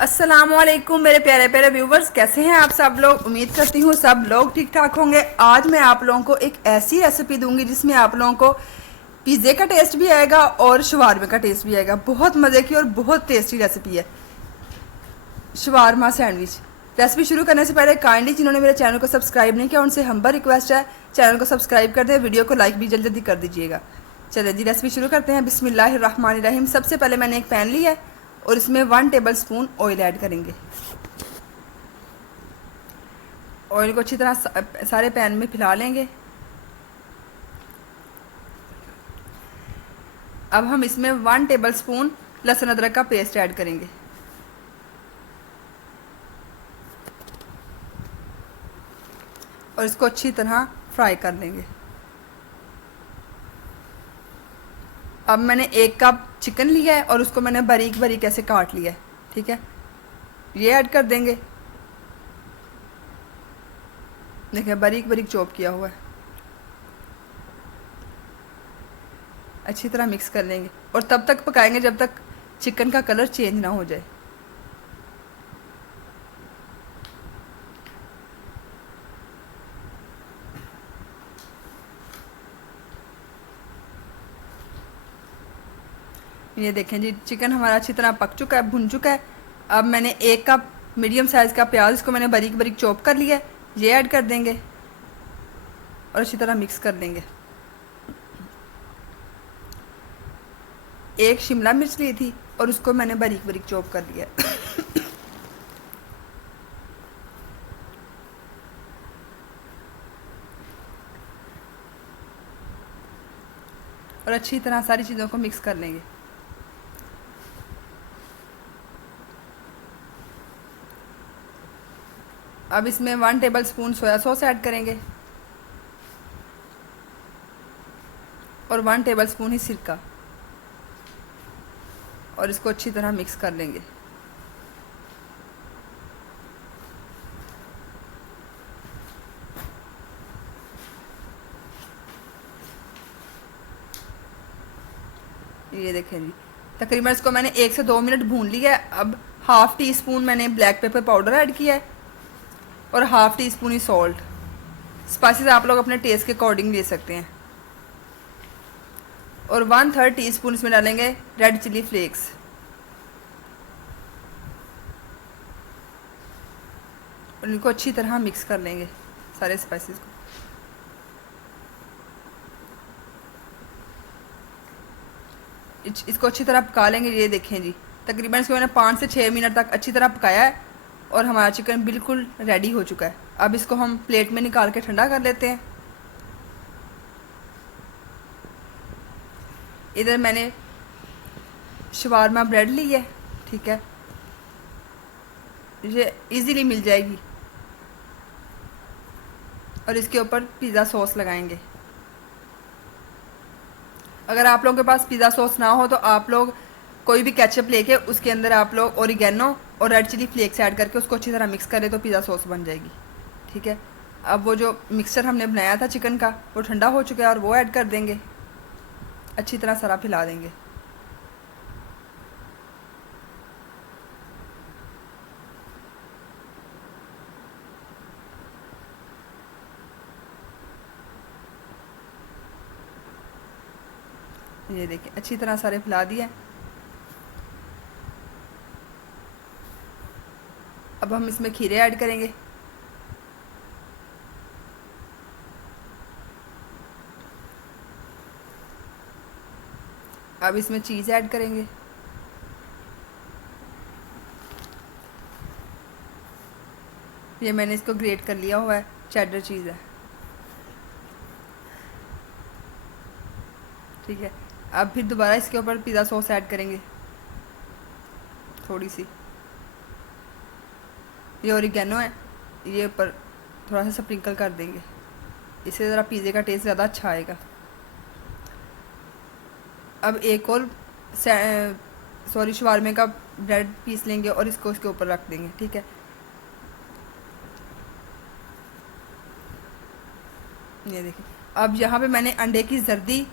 अस्सलामुअलैकुम मेरे प्यारे प्यारे व्यूवर्स, कैसे हैं आप सब लोग। उम्मीद करती हूँ सब लोग ठीक ठाक होंगे। आज मैं आप लोगों को एक ऐसी रेसिपी दूंगी जिसमें आप लोगों को पिज़्ज़े का टेस्ट भी आएगा और शवारमे का टेस्ट भी आएगा। बहुत मज़े की और बहुत टेस्टी रेसिपी है शवारमा सैंडविच। रेसिपी शुरू करने से पहले काइंडली जिन्होंने मेरे चैनल को सब्सक्राइब नहीं किया उनसे हम्बर रिक्वेस्ट है, चैनल को सब्सक्राइब कर दें, वीडियो को लाइक भी जल्दी जल्दी कर दीजिएगा। चलिए जी रेसिपी शुरू करते हैं। बिस्मिल्लाहिर्रहमानिर्रहीम। सबसे पहले मैंने एक पैन लिया है और इसमें 1 टेबल स्पून ऑयल ऐड करेंगे। ऑयल को अच्छी तरह सारे पैन में फैला लेंगे। अब हम इसमें 1 टेबल स्पून लहसुन अदरक का पेस्ट ऐड करेंगे और इसको अच्छी तरह फ्राई कर लेंगे। अब मैंने 1 कप चिकन लिया है और उसको मैंने बारीक बारीक ऐसे काट लिया है। ठीक है, ये ऐड कर देंगे। देखिए बारीक बारीक चॉप किया हुआ है। अच्छी तरह मिक्स कर लेंगे और तब तक पकाएंगे जब तक चिकन का कलर चेंज ना हो जाए। ये देखें जी, चिकन हमारा अच्छी तरह पक चुका है, भुन चुका है। अब मैंने 1 कप मीडियम साइज़ का प्याज, इसको मैंने बारीक बारीक चॉप कर लिया है, ये ऐड कर देंगे और अच्छी तरह मिक्स कर देंगे। 1 शिमला मिर्च ली थी और उसको मैंने बारीक बारीक चॉप कर लिया है। और अच्छी तरह सारी चीज़ों को मिक्स कर लेंगे। अब इसमें 1 table spoon soya sauce add करेंगे और 1 टेबल स्पून ही सिरका और इसको अच्छी तरह मिक्स कर लेंगे। ये देखें जी, तकरीबन इसको मैंने 1 से 2 मिनट भून लिया है। अब हाफ़ टी स्पून मैंने ब्लैक पेपर पाउडर ऐड किया है और हाफ़ टी स्पून ही सॉल्ट। स्पाइसेस आप लोग अपने टेस्ट के अकॉर्डिंग ले सकते हैं। और 1/3 टीस्पून इसमें डालेंगे रेड चिली फ्लेक्स। और इनको अच्छी तरह मिक्स कर लेंगे सारे स्पाइसेस को। इसको अच्छी तरह पका लेंगे। ये देखें जी, तकरीबन इसको मैंने 5 से 6 मिनट तक अच्छी तरह पकाया है और हमारा चिकन बिल्कुल रेडी हो चुका है। अब इसको हम प्लेट में निकाल के ठंडा कर लेते हैं। इधर मैंने शवारमा ब्रेड ली है। ठीक है, ये इजीली मिल जाएगी और इसके ऊपर पिज़्ज़ा सॉस लगाएंगे। अगर आप लोगों के पास पिज़्ज़ा सॉस ना हो तो आप लोग कोई भी केचप लेके उसके अंदर आप लोग ओरिगेनो और रेड चिली फ्लेक्स ऐड करके उसको अच्छी तरह मिक्स करें तो पिज़्ज़ा सॉस बन जाएगी। ठीक है, अब वो जो मिक्सचर हमने बनाया था चिकन का वो ठंडा हो चुका है और वो ऐड कर देंगे। अच्छी तरह सारा फैला देंगे। ये देखिए अच्छी तरह सारे फैला दिए। अब हम इसमें खीरे ऐड करेंगे। अब इसमें चीज़ ऐड करेंगे। ये मैंने इसको ग्रेट कर लिया हुआ है, चेडर चीज़ है। ठीक है, अब फिर दोबारा इसके ऊपर पिज़्ज़ा सॉस ऐड करेंगे थोड़ी सी। ये ओरिगेनो है, ये ऊपर थोड़ा सा स्प्रिंकल कर देंगे, इससे ज़रा पिज़्ज़े का टेस्ट ज़्यादा अच्छा आएगा। अब एक और शवारमे का ब्रेड पीस लेंगे और इसको इसके ऊपर रख देंगे। ठीक है, ये देखिए। अब यहाँ पे मैंने अंडे की जर्दी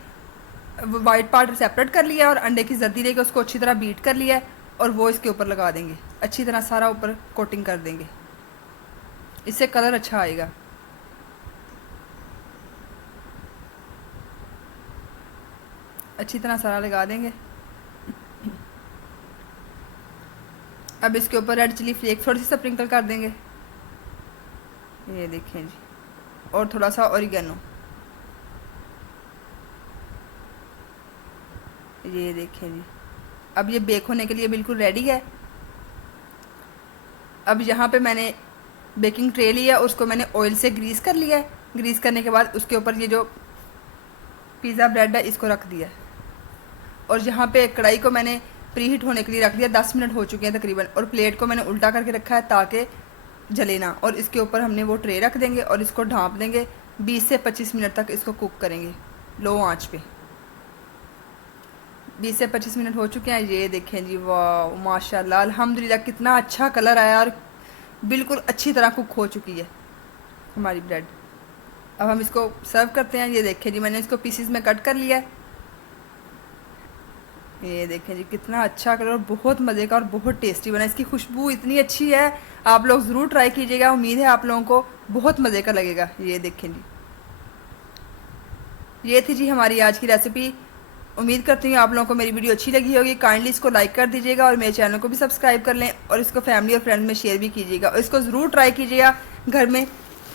वाइट पार्ट सेपरेट कर लिया और अंडे की जर्दी लेके उसको अच्छी तरह बीट कर लिया है और वो इसके ऊपर लगा देंगे। अच्छी तरह सारा ऊपर कोटिंग कर देंगे, इससे कलर अच्छा आएगा। अच्छी तरह सारा लगा देंगे। अब इसके ऊपर रेड चिली फ्लेक्स थोड़ी सी स्प्रिंकल कर देंगे, ये देखें जी, और थोड़ा सा ऑरिगेनो, ये देखें जी। अब ये बेक होने के लिए बिल्कुल रेडी है। अब यहाँ पे मैंने बेकिंग ट्रे लिया, उसको मैंने ऑयल से ग्रीस कर लिया है। ग्रीस करने के बाद उसके ऊपर ये जो पिज़्ज़ा ब्रेड है इसको रख दिया, और यहाँ पे कढ़ाई को मैंने प्री हीट होने के लिए रख दिया। 10 मिनट हो चुके हैं तकरीबन, और प्लेट को मैंने उल्टा करके रखा है ताकि जले ना। और इसके ऊपर हमने वो ट्रे रख देंगे और इसको ढाँप देंगे। 20 से 25 मिनट तक इसको कुक करेंगे लो आंच पे। 20 से 25 मिनट हो चुके हैं, ये देखें जी, वाह माशाल्लाह अल्हम्दुलिल्लाह कितना अच्छा कलर आया और बिल्कुल अच्छी तरह कुक हो चुकी है हमारी ब्रेड। अब हम इसको सर्व करते हैं। ये देखें जी, मैंने इसको पीसीज में कट कर लिया है। ये देखें जी कितना अच्छा कलर, बहुत मज़े का और बहुत टेस्टी बना। इसकी खुशबू इतनी अच्छी है, आप लोग ज़रूर ट्राई कीजिएगा। उम्मीद है आप लोगों को बहुत मज़े का लगेगा। ये देखें जी, ये थी जी हमारी आज की रेसिपी। उम्मीद करती हूँ आप लोगों को मेरी वीडियो अच्छी लगी होगी। काइंडली इसको लाइक कर दीजिएगा और मेरे चैनल को भी सब्सक्राइब कर लें, और इसको फैमिली और फ्रेंड्स में शेयर भी कीजिएगा, और इसको ज़रूर ट्राई कीजिएगा घर में।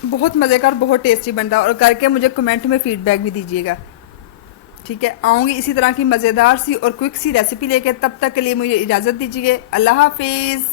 बहुत मज़े का और बहुत टेस्टी बन रहा है, और करके मुझे कमेंट में फ़ीडबैक भी दीजिएगा। ठीक है, आऊँगी इसी तरह की मज़ेदार सी और क्विक सी रेसिपी लेके। तब तक के लिए मुझे इजाज़त दीजिए। अल्लाह हाफिज़।